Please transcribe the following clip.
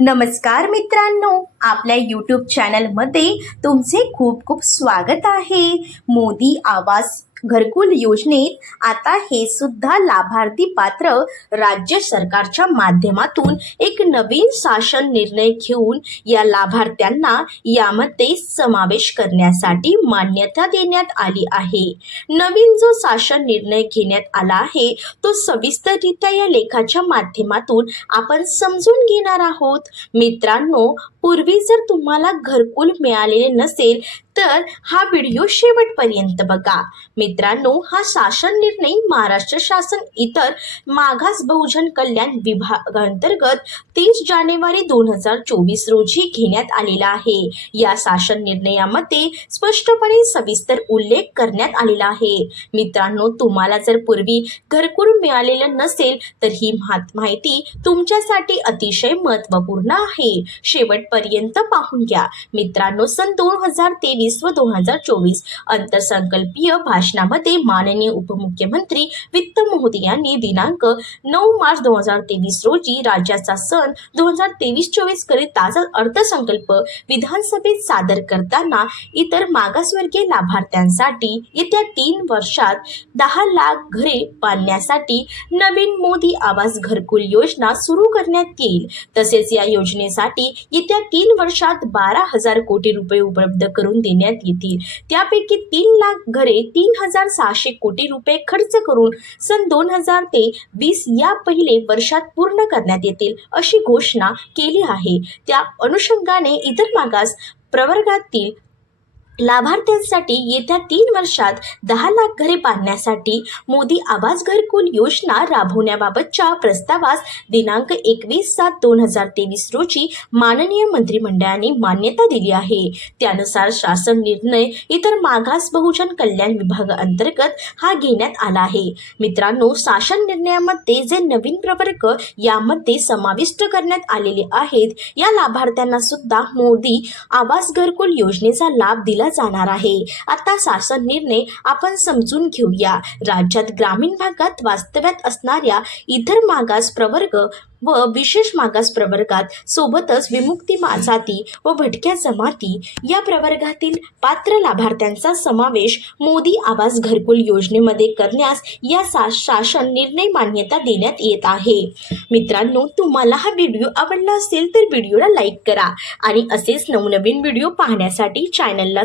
नमस्कार मित्रांनो. आपल्या यूट्यूब चॅनलमध्ये तुमचे खूप खूप स्वागत आहे. मोदी आवास घरकुल योजनेत आता हे सुद्धा लाभार्थी पात्र राज्य सरकारच्या माध्यमातून एक नवीन शासन निर्णय घेऊन या लाभार्थ्यांना यामध्ये समावेश करण्यासाठी मान्यता देण्यात आली आहे. नवीन जो शासन निर्णय घेण्यात आला आहे तो सविस्तररित्या या लेखाच्या माध्यमातून आपण समजून घेणार आहोत. मित्रांनो पूर्वी जर तुम्हाला घरकुल मिळालेले नसेल तर हा व्हिडिओ शेवटपर्यंत बघा. मित्रांनो हा शासन निर्णय महाराष्ट्र शासन इतर मागास बहुजन कल्याण विभागांतर्गत तीस जानेवारी दोन हजार चोवीस रोजी घेण्यात आलेला आहे. या शासन निर्णयामध्ये स्पष्टपणे सविस्तर उल्लेख करण्यात आलेला आहे. मित्रांनो तुम्हाला जर पूर्वी घरकुल मिळालेलं नसेल तर ही महा- माहिती तुमच्यासाठी अतिशय महत्त्वपूर्ण आहे. शेवटपर्यंत पाहून घ्या. मित्रांनो सन दोन हजार तेवीस व दोन हजार चोवीस. अंतरसंकल्पीय भाषणामध्ये माननीय उपमुख्यमंत्री वित्त मोदी यांनी दिनांक नऊ मार्च दोन हजार तेवीस रोजी राज्याचा सण दोन हजार तेवीस चोवीस करिता अर्थसंकल्प विधानसभेत सादर करताना इतर मागासवर्गीय लाभार्थ्यांसाठी येत्या तीन वर्षात दहा लाख घरे बांधण्यासाठी नवीन मोदी आवास घरकुल योजना सुरू करण्यात येईल. तसेच या योजनेसाठी येत्या तीन वर्षात बारा हजार कोटी रुपये उपलब्ध करून देण्यात येतील. त्यापैकी तीन लाख घरे तीन हजार सहाशे कोटी रुपये खर्च करून सन दोन हजार ते वीस या पहिले वर्षात पूर्ण करण्यात येतील अशी घोषणा केली आहे. त्या अनुषंगाने इतर मागास प्रवर्गातील लाभार्थ्यांसाठी येत्या तीन वर्षात दहा लाख घरे बांधण्यासाठी मोदी आवास घरकुल योजना राबवण्याबाबतच्या प्रस्तावास दिनांक एकवीस सात दोन हजार तेवीस रोजी माननीय मंत्रिमंडळाने मान्यता दिली आहे. त्यानुसार शासन निर्णय इतर मागास बहुजन कल्याण विभाग अंतर्गत हा घेण्यात आला आहे. मित्रांनो शासन निर्णयामध्ये जे नवीन प्रवर्ग यामध्ये समाविष्ट करण्यात आलेले आहेत या लाभार्थ्यांना सुद्धा मोदी आवास घरकुल योजनेचा लाभ दिला जाणार आहे. आता शासन निर्णय आपण समजून घेऊया. राज्यात ग्रामीण भागात वास्तव्यात असणाऱ्या इतर मागास प्रवर्ग व विशेष मागास प्रवर्गात सोबतच विमुक्ती जाती व भटक्या जमाती या प्रवर्गातील पात्र लाभार्थ्यांचा समावेश मोदी आवास घरकुल योजनेमध्ये करण्यास या सा शासन निर्णय मान्यता देण्यात येत आहे. मित्रांनो तुम्हाला हा व्हिडिओ आवडला असेल तर व्हिडिओला लाईक करा आणि असेच नवनवीन व्हिडिओ पाहण्यासाठी चॅनलला